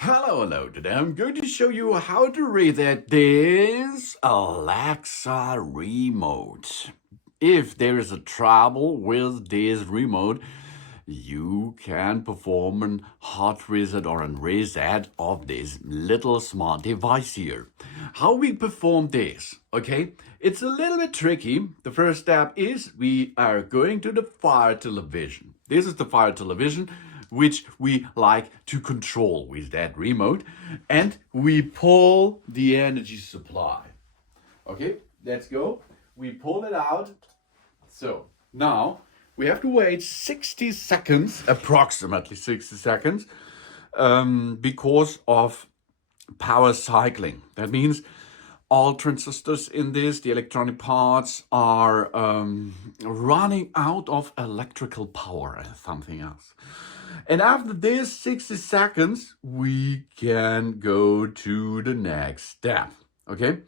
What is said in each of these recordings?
Hello. Today I'm going to show you how to reset this Alexa remote. If there is a trouble with this remote, you can perform a hot reset or a reset of this little smart device here. How we perform this, okay? It's a little bit tricky. The first step is we are going to the Fire television. This is the Fire television which we like to control with that remote, and we pull the energy supply. Okay, let's go. We pull it out. So now we have to wait 60 seconds, approximately 60 seconds, because of power cycling. That means all transistors in this, the electronic parts, are running out of electrical power and something else. And after this 60 seconds, we can go to the next step. Okay?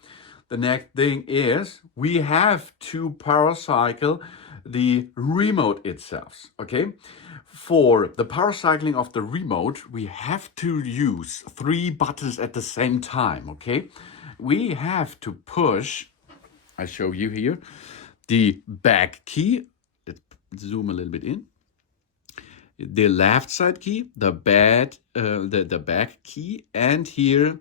The next thing is we have to power cycle the remote itself. Okay? For the power cycling of the remote, we have to use 3 buttons at the same time. Okay? We have to push, I show you here, the back key. Let's zoom a little bit in. The left side key, the back key, and here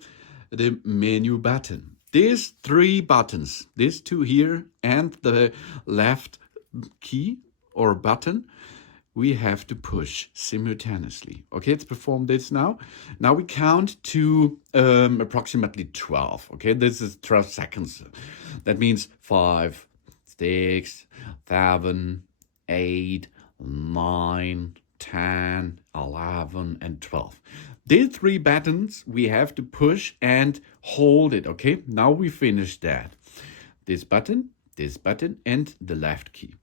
the menu button. These 3 buttons, these 2 here and the left key or button, we have to push simultaneously. Okay, let's perform this now. Now we count to approximately 12. Okay, this is 12 seconds. That means 5, 6, 7, 8, 9, 10, 11, and 12. These 3 buttons we have to push and hold it, okay? Now we finished that. This button, and the left key.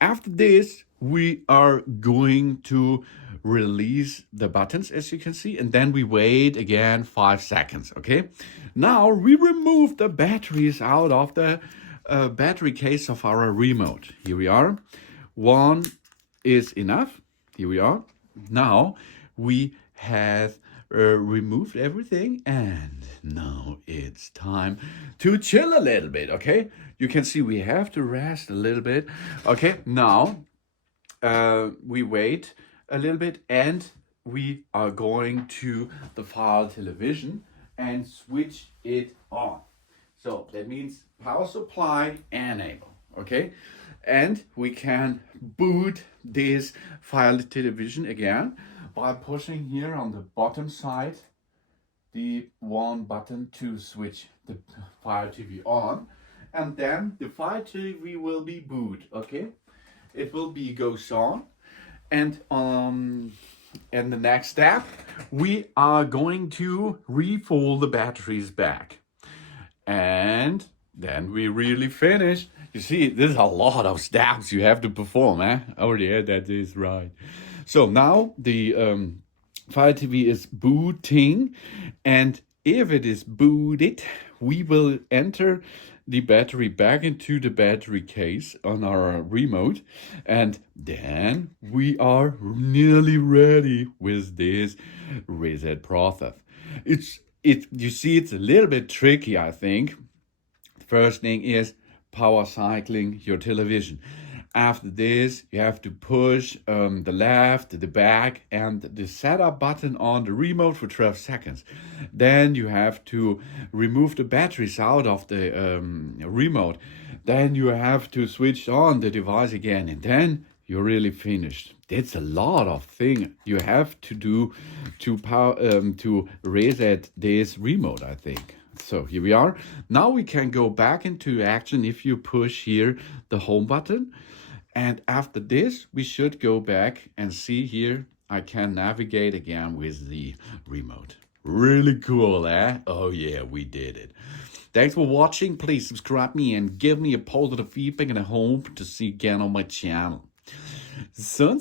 After this, we are going to release the buttons, as you can see, and then we wait again 5 seconds, okay? Now we remove the batteries out of the battery case of our remote. Here we are. 1 is enough. Here we are. Now we have removed everything, and now it's time to chill a little bit, okay? You can see we have to rest a little bit. Okay, now we wait a little bit, and we are going to the Fire television and switch it on. So that means power supply enable, okay? And we can boot this Fire television again by pushing here on the bottom side the 1 button to switch the Fire TV on, and then the Fire TV will be boot. Okay, it will be goes on, and the next step we are going to refill the batteries back, and then we really finish. You see, there's a lot of steps you have to perform, eh? Oh yeah, that is right. So now the Fire TV is booting, and if it is booted, we will enter the battery back into the battery case on our remote, and then we are nearly ready with this reset process. You see, it's a little bit tricky, I think. First thing is power cycling your television. After this, you have to push the left, the back, and the setup button on the remote for 12 seconds. Then you have to remove the batteries out of the remote. Then you have to switch on the device again, and then you're really finished. That's a lot of things you have to do to reset this remote, I think. So here we are. Now we can go back into action if you push here the home button. And after this, we should go back and see here, I can navigate again with the remote. Really cool, eh? Oh yeah, we did it. Thanks for watching. Please subscribe me and give me a positive feedback, and I hope to see you again on my channel. Soon.